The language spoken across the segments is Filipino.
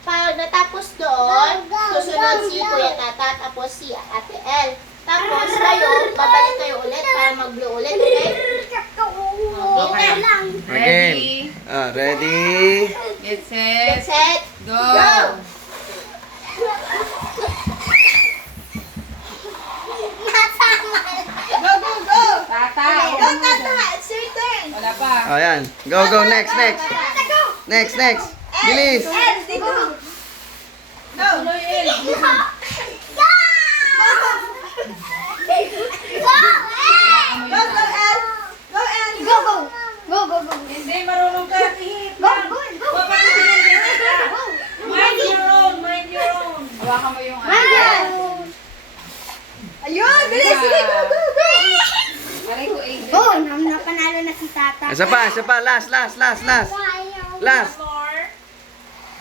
pag natapos doon, susunod si Kuya Tata, tapos si Ate El. Tapos kayo, babalik kayo ulit para mag-blow ulit, okay? Okay na. Ready? Ready? Get Get set. set, Go. go! Go, go, go! Tata. Go, Tata! It's your turn! Wala pa. Ayan. Go, go. Next, next. Next, next. Bilis. El, dito! Go! Tuloy, El. Go, go, El! Go, El! Hindi, marunong ka. Huwag ka tingin-tingin ka. Mind your own, mind your own. Hawakan mo yung ano. Ayun! Bilis! Sige, go, go, go! Aray ko, Aiden. Napanalo na si Tata. Isa pa, isa pa. Last, last, last, last. Last. More.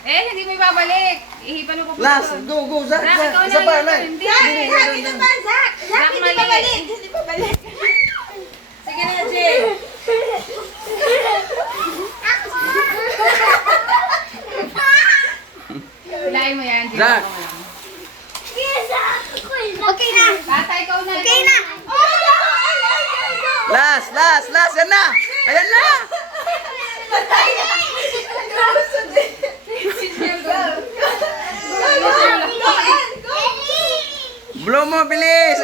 Eh, hindi mo ibabalik. Ihipan mo pa Last. doon. Go, go. Zach, Zach, Zach. ikaw Isa na, pa, ikaw. like. Hindi. Zach, ito pa, Zach! Zach, hindi mali. pa balik! Hindi pa balik! Sige na, Jay. Hilahin mo yan, Jay. Zach. Okay na. Tata, ikaw na. Okay na. Last, last, last. Yan na. Ayan na. Blow mo, bilis.